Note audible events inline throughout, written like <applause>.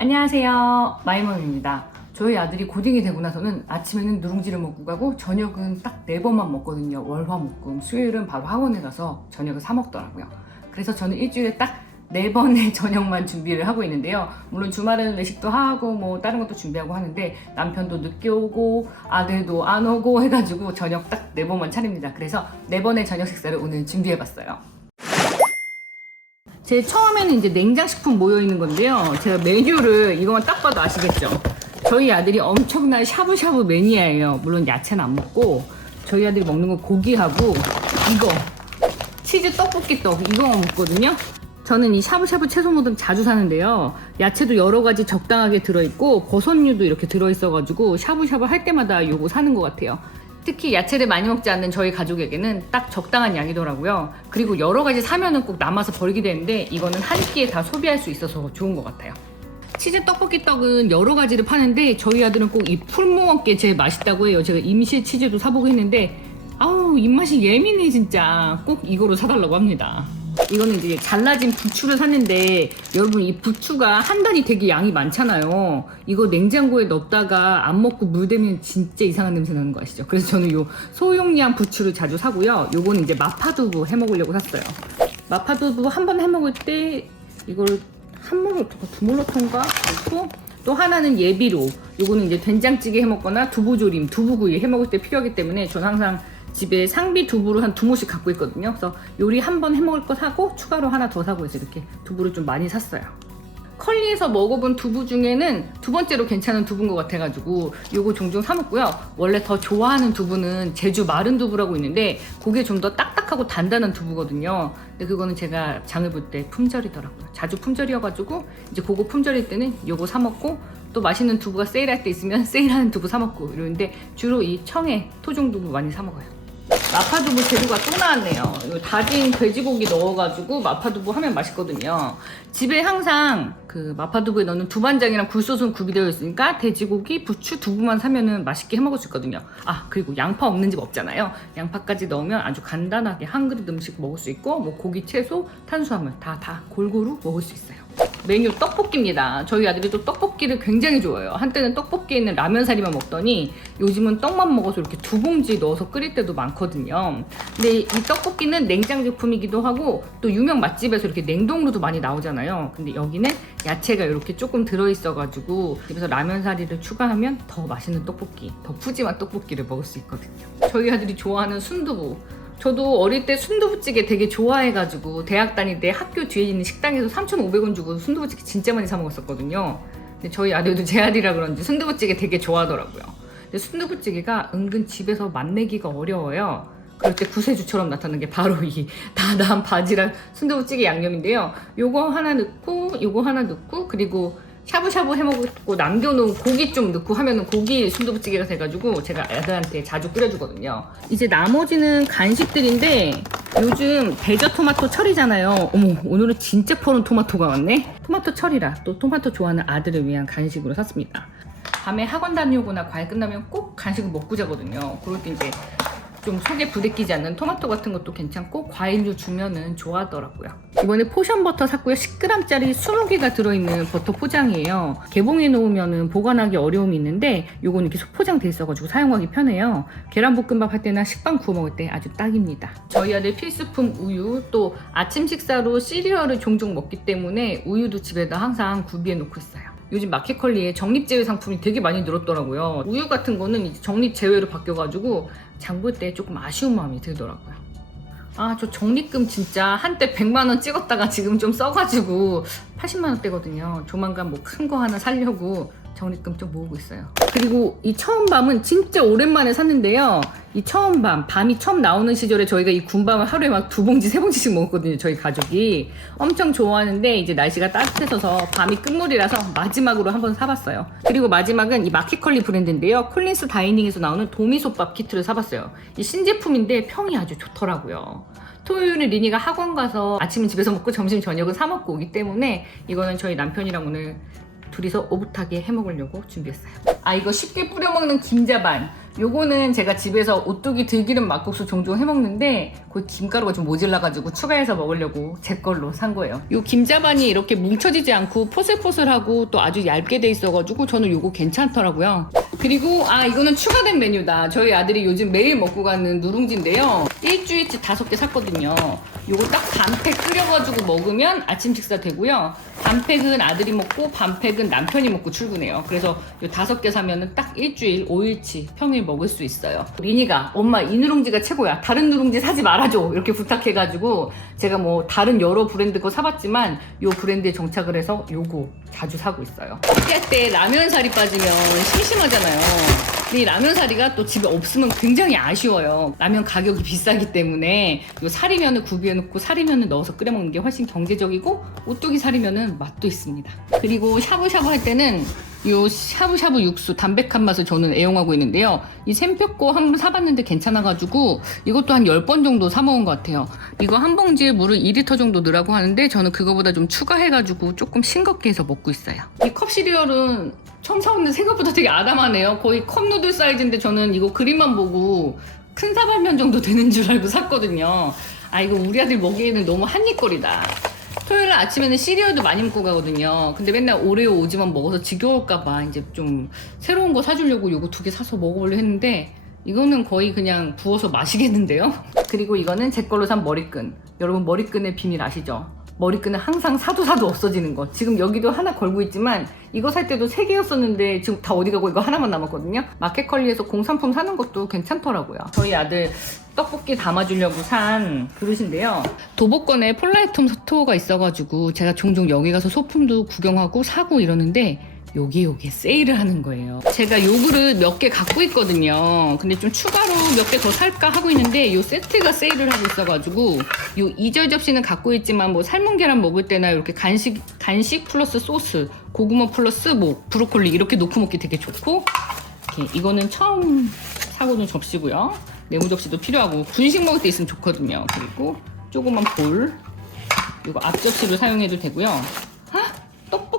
안녕하세요. 마이맘입니다. 저희 아들이 고딩이 되고 나서는 아침에는 누룽지를 먹고 가고 저녁은 딱 네 번만 먹거든요. 월화목금. 수요일은 바로 학원에 가서 저녁을 사 먹더라고요. 그래서 저는 일주일에 딱 네 번의 <laughs> 저녁만 준비를 하고 있는데요. 물론 주말에는 외식도 하고 뭐 다른 것도 준비하고 하는데 남편도 늦게 오고 아들도 안 오고 해가지고 저녁 딱 네 번만 차립니다. 그래서 네 번의 저녁 식사를 오늘 준비해봤어요. 제 처음에는 이제 냉장식품 모여 있는 건데요. 제가 메뉴를 이거만 딱 봐도 아시겠죠? 저희 아들이 엄청난 샤브샤브 매니아예요. 물론 야채는 안 먹고 저희 아들이 먹는 건 고기하고 이거 치즈 떡볶이 떡 이거만 먹거든요. 저는 이 샤브샤브 채소 모듬 자주 사는데요. 야채도 여러 가지 적당하게 들어있고 버섯류도 이렇게 들어있어가지고 샤브샤브 할 때마다 요거 사는 것 같아요. 특히 야채를 많이 먹지 않는 저희 가족에게는 딱 적당한 양이더라고요. 그리고 여러 가지 사면은 꼭 남아서 버리게 되는데 이거는 한 끼에 다 소비할 수 있어서 좋은 것 같아요. 치즈 떡볶이 떡은 여러 가지를 파는데 저희 아들은 꼭 이 풀무원 게 제일 맛있다고 해요. 제가 임실 치즈도 사보고 했는데 아우 입맛이 예민해 진짜 꼭 이거로 사달라고 합니다. 이거는 이제 잘라진 부추를 샀는데 여러분 이 부추가 한 단이 되게 양이 많잖아요. 이거 냉장고에 넣었다가 안 먹고 물 대면 진짜 이상한 냄새 나는 거 아시죠? 그래서 저는 요 소용량 부추를 자주 사고요. 요거는 이제 마파두부 해 먹으려고 샀어요. 마파두부 한 번 해 먹을 때 이걸 한 모금 두 몰로통가 넣고 또 하나는 예비로 요거는 이제 된장찌개 해 먹거나 두부조림 두부구이 해 먹을 때 필요하기 때문에 저는 항상 집에 상비 두부를 한 두 모씩 갖고 있거든요 그래서 요리 한 번 해 먹을 거 사고 추가로 하나 더 사고 해서 이렇게 두부를 좀 많이 샀어요 컬리에서 먹어본 두부 중에는 두 번째로 괜찮은 두부인 것 같아가지고 요거 종종 사 먹고요. 원래 더 좋아하는 두부는 제주 마른 두부라고 있는데 그게 좀 더 딱딱하고 단단한 두부거든요. 근데 그거는 제가 장을 볼 때 품절이더라고요. 자주 품절이어가지고 이제 그거 품절일 때는 요거 사 먹고 또 맛있는 두부가 세일할 때 있으면 <laughs> 세일하는 두부 사 먹고 이러는데 주로 이 청해 토종 두부 많이 사 먹어요. 마파두부 재료가 또 나왔네요. 다진 돼지고기 넣어가지고 마파두부 하면 맛있거든요. 집에 항상 그 마파두부에 넣는 두반장이랑 굴소스는 구비되어 있으니까 돼지고기, 부추, 두부만 사면은 맛있게 해 먹을 수 있거든요. 아 그리고 양파 없는 집 없잖아요. 양파까지 넣으면 아주 간단하게 한 그릇 음식 먹을 수 있고 뭐 고기, 채소, 탄수화물 다다 골고루 먹을 수 있어요. 메뉴 떡볶이입니다. 저희 아들이 또 떡볶이를 굉장히 좋아해요. 한때는 떡볶이에 있는 라면 사리만 먹더니 요즘은 떡만 먹어서 이렇게 두 봉지 넣어서 끓일 때도 많거든요. 근데 이 떡볶이는 냉장 제품이기도 하고 또 유명 맛집에서 이렇게 냉동으로도 많이 나오잖아요. 근데 여기는 야채가 이렇게 조금 들어있어가지고 집에서 라면 사리를 추가하면 더 맛있는 떡볶이, 더 푸짐한 떡볶이를 먹을 수 있거든요. 저희 아들이 좋아하는 순두부. 저도 어릴 때 순두부찌개 되게 좋아해가지고 대학 다닐 때 학교 뒤에 있는 식당에서 3,500원 주고 순두부찌개 진짜 많이 사 먹었었거든요. 근데 저희 아들도 제 아들이라 그런지 순두부찌개 되게 좋아하더라고요. 근데 순두부찌개가 은근 집에서 맛내기가 어려워요. 그럴 때 구세주처럼 나타나는 게 바로 이 다다한 바지락 순두부찌개 양념인데요. 요거 하나 넣고 요거 하나 넣고 그리고 샤브샤브 해먹고 남겨놓은 고기 좀 넣고 하면은 고기 순두부찌개가 돼가지고 제가 애들한테 자주 끓여주거든요. 이제 나머지는 간식들인데 요즘 대저 토마토 철이잖아요. 어머 오늘은 진짜 푸른 토마토가 왔네. 토마토 철이라 또 토마토 좋아하는 아들을 위한 간식으로 샀습니다. 밤에 학원 다녀오거나 과외 끝나면 꼭 간식을 먹고 자거든요. 그럴 때 이제 좀 속에 부대끼지 않는 토마토 같은 것도 괜찮고 과일류 주면은 좋아하더라고요. 이번에 포션 버터 샀고요. 10g짜리 20개가 들어있는 버터 포장이에요. 개봉해 놓으면은 보관하기 어려움이 있는데 요거는 이렇게 소포장돼 있어가지고 사용하기 편해요. 계란볶음밥 할 때나 식빵 구워 먹을 때 아주 딱입니다. 저희 아들 필수품 우유 또 아침 식사로 시리얼을 종종 먹기 때문에 우유도 집에다 항상 구비해 놓고 있어요. 요즘 마켓컬리에 적립제외 상품이 되게 많이 늘었더라고요. 우유 같은 거는 적립제외로 바뀌어가지고 장 볼 때 조금 아쉬운 마음이 들더라고요. 아, 저 적립금 진짜 한때 100만원 찍었다가 지금 좀 써가지고 80만원대거든요. 조만간 뭐 큰 거 하나 살려고 적립금 좀 모으고 있어요. 그리고 이 처음 밤은 진짜 오랜만에 샀는데요. 이 처음 밤, 밤이 처음 나오는 시절에 저희가 이 군밤을 하루에 막 두 봉지, 세 봉지씩 먹었거든요. 저희 가족이. 엄청 좋아하는데 이제 날씨가 따뜻해져서 밤이 끝물이라서 마지막으로 한번 사봤어요. 그리고 마지막은 이 마켓컬리 브랜드인데요. 콜린스 다이닝에서 나오는 도미솥밥 키트를 사봤어요. 이 신제품인데 평이 아주 좋더라고요. 토요일에 리니가 학원 가서 아침은 집에서 먹고 점심 저녁은 사 먹고 오기 때문에 이거는 저희 남편이랑 오늘 둘이서 오붓하게 해 먹으려고 준비했어요. 아 이거 쉽게 뿌려 먹는 김자반. 요거는 제가 집에서 오뚜기 들기름 막국수 종종 해 먹는데 그 김가루가 좀 모질라가지고 추가해서 먹으려고 제 걸로 산 거예요. 요 김자반이 이렇게 뭉쳐지지 않고 포슬포슬하고 또 아주 얇게 돼 있어가지고 저는 요거 괜찮더라고요. 그리고 아 이거는 추가된 메뉴다. 저희 아들이 요즘 매일 먹고 가는 누룽지인데요. 일주일치 다섯 개 샀거든요. 요거 딱 반팩 끓여가지고 먹으면 아침 식사 되고요. 반팩은 아들이 먹고 반팩은 남편이 먹고 출근해요. 그래서 요 다섯 개 사면은 딱 일주일 5일치 평일 먹을 수 있어요. 리니가 엄마 이 누룽지가 최고야. 다른 누룽지 사지 말아줘. 이렇게 부탁해가지고 제가 뭐 다른 여러 브랜드 거 사봤지만 요 브랜드에 정착을 해서 요거 자주 사고 있어요. 할때 라면 살이 빠지면 심심하잖아요. 근데 이 라면 사리가 또 집에 없으면 굉장히 아쉬워요. 라면 가격이 비싸기 때문에 요 사리면을 구비해놓고 사리면을 넣어서 끓여 먹는 게 훨씬 경제적이고 오뚜기 사리면은 맛도 있습니다. 그리고 샤브샤브 할 때는 요 샤브샤브 육수 담백한 맛을 저는 애용하고 있는데요. 이 샘표코 한번 사봤는데 괜찮아가지고 이것도 한 10번 정도 사 먹은 것 같아요. 이거 한 봉지에 물을 2리터 정도 넣으라고 하는데 저는 그거보다 좀 추가해가지고 조금 싱겁게 해서 먹고 있어요. 이 컵 시리얼은 사봤는데 생각보다 되게 아담하네요. 거의 컵 누들 사이즈인데 저는 이거 그림만 보고 큰 사발면 정도 되는 줄 알고 샀거든요. 아 이거 우리 아들 먹이에는 너무 한입거리다. 토요일 날 아침에는 시리얼도 많이 먹고 가거든요. 근데 맨날 오레오 오지만 먹어서 지겨울까봐 이제 좀 새로운 거 사주려고 요거 두 개 사서 먹어보려 했는데 이거는 거의 그냥 부어서 마시겠는데요? 그리고 이거는 제 걸로 산 머리끈. 여러분 머리끈의 비밀 아시죠? 머리끈은 항상 사도 사도 없어지는 거. 지금 여기도 하나 걸고 있지만 이거 살 때도 세 개였었는데 지금 다 어디 가고 이거 하나만 남았거든요. 마켓컬리에서 공산품 사는 것도 괜찮더라고요. 저희 아들 떡볶이 담아주려고 산 그릇인데요. 도보권에 폴라이톰 스토어가 있어가지고 제가 종종 여기 가서 소품도 구경하고 사고 이러는데 여기 여기 세일을 하는 거예요. 제가 요 그릇 몇 개 갖고 있거든요. 근데 좀 추가로 몇 개 더 살까 하고 있는데 요 세트가 세일을 하고 있어가지고 요 이절 접시는 갖고 있지만 뭐 삶은 계란 먹을 때나 이렇게 간식 간식 플러스 소스, 고구마 플러스 뭐 브로콜리 이렇게 놓고 먹기 되게 좋고 이렇게 이거는 처음 사고는 접시고요. 네모 접시도 필요하고 분식 먹을 때 있으면 좋거든요. 그리고 조그만 볼 이거 앞접시로 사용해도 되고요.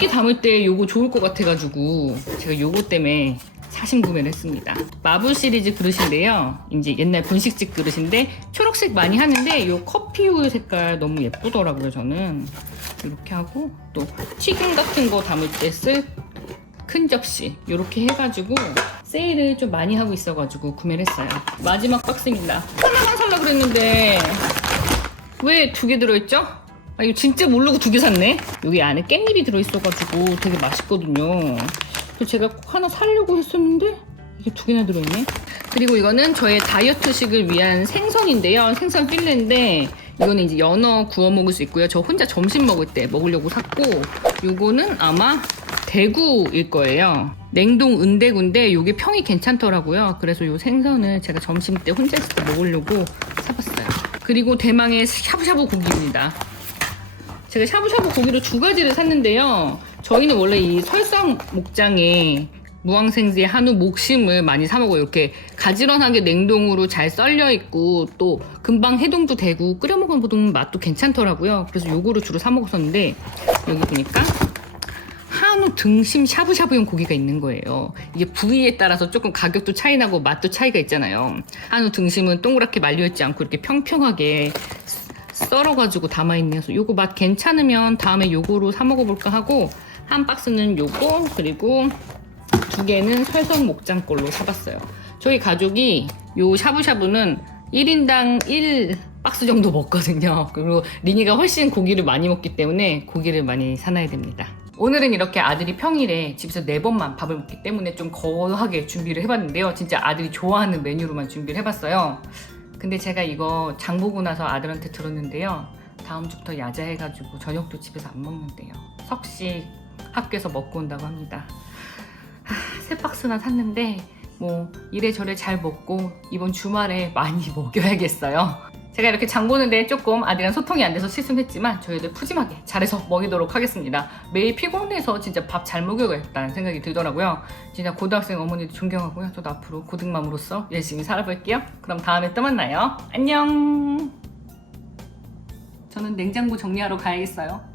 아, 떡볶이 담을 때 요거 좋을 것 같아가지고 제가 요거 때문에 사심 구매를 했습니다. 마블 시리즈 그릇인데요. 이제 옛날 분식집 그릇인데 초록색 많이 하는데 요 커피 우유 색깔 너무 예쁘더라고요. 저는 이렇게 하고 또 튀김 같은 거 담을 때 쓸 큰 접시 이렇게 해가지고 세일을 좀 많이 하고 있어가지고 구매를 했어요. 마지막 박스입니다. 하나만 살라 그랬는데 왜 두 개 들어있죠? 아, 이거 진짜 모르고 두 개 샀네? 여기 안에 깻잎이 들어있어가지고 되게 맛있거든요. 제가 꼭 하나 사려고 했었는데 이게 두 개나 들어있네. 그리고 이거는 저의 다이어트식을 위한 생선인데요. 생선 필레인데 이거는 이제 연어 구워 먹을 수 있고요. 저 혼자 점심 먹을 때 먹으려고 샀고 이거는 아마 대구일 거예요. 냉동 은대구인데 이게 평이 괜찮더라고요. 그래서 이 생선을 제가 점심 때 혼자 있을 때 먹으려고 사봤어요. 그리고 대망의 샤브샤브 고기입니다. 제가 샤브샤브 고기를 두 가지를 샀는데요. 저희는 원래 이 설상 목장에 무항생제 한우 목심을 많이 사 먹어요. 이렇게 가지런하게 냉동으로 잘 썰려 있고 또 금방 해동도 되고 끓여 먹어보면 맛도 괜찮더라고요. 그래서 요거를 주로 사 먹었었는데 여기 보니까 한우 등심 샤브샤브용 고기가 있는 거예요. 이게 부위에 따라서 조금 가격도 차이 나고 맛도 차이가 있잖아요. 한우 등심은 동그랗게 말려 있지 않고 이렇게 평평하게 썰어가지고 담아있네요. 요거 맛 괜찮으면 다음에 요거로 사 먹어볼까 하고 한 박스는 요거 그리고 두 개는 설성 목장 걸로 사봤어요. 저희 가족이 요 샤브샤브는 1인당 1 박스 정도 먹거든요. 그리고 리니가 훨씬 고기를 많이 먹기 때문에 고기를 많이 사놔야 됩니다. 오늘은 이렇게 아들이 평일에 집에서 네 번만 밥을 먹기 때문에 좀 거하게 준비를 해봤는데요. 진짜 아들이 좋아하는 메뉴로만 준비를 해봤어요. 근데 제가 이거 장 보고 나서 아들한테 들었는데요. 다음 주부터 야자해가지고 저녁도 집에서 안 먹는데요. 석식 학교에서 먹고 온다고 합니다. 하, 세 박스나 샀는데 뭐 이래저래 잘 먹고 이번 주말에 많이 <laughs> 먹여야겠어요. 제가 이렇게 장 보는데 조금 아들이랑 소통이 안 돼서 실수했지만 저희들 푸짐하게 잘해서 먹이도록 하겠습니다. 매일 피곤해서 진짜 밥 잘 먹여야겠다는 생각이 들더라고요. 진짜 고등학생 어머니도 존경하고요. 저도 앞으로 고등맘으로서 열심히 살아볼게요. 그럼 다음에 또 만나요. 안녕. 저는 냉장고 정리하러 가야겠어요.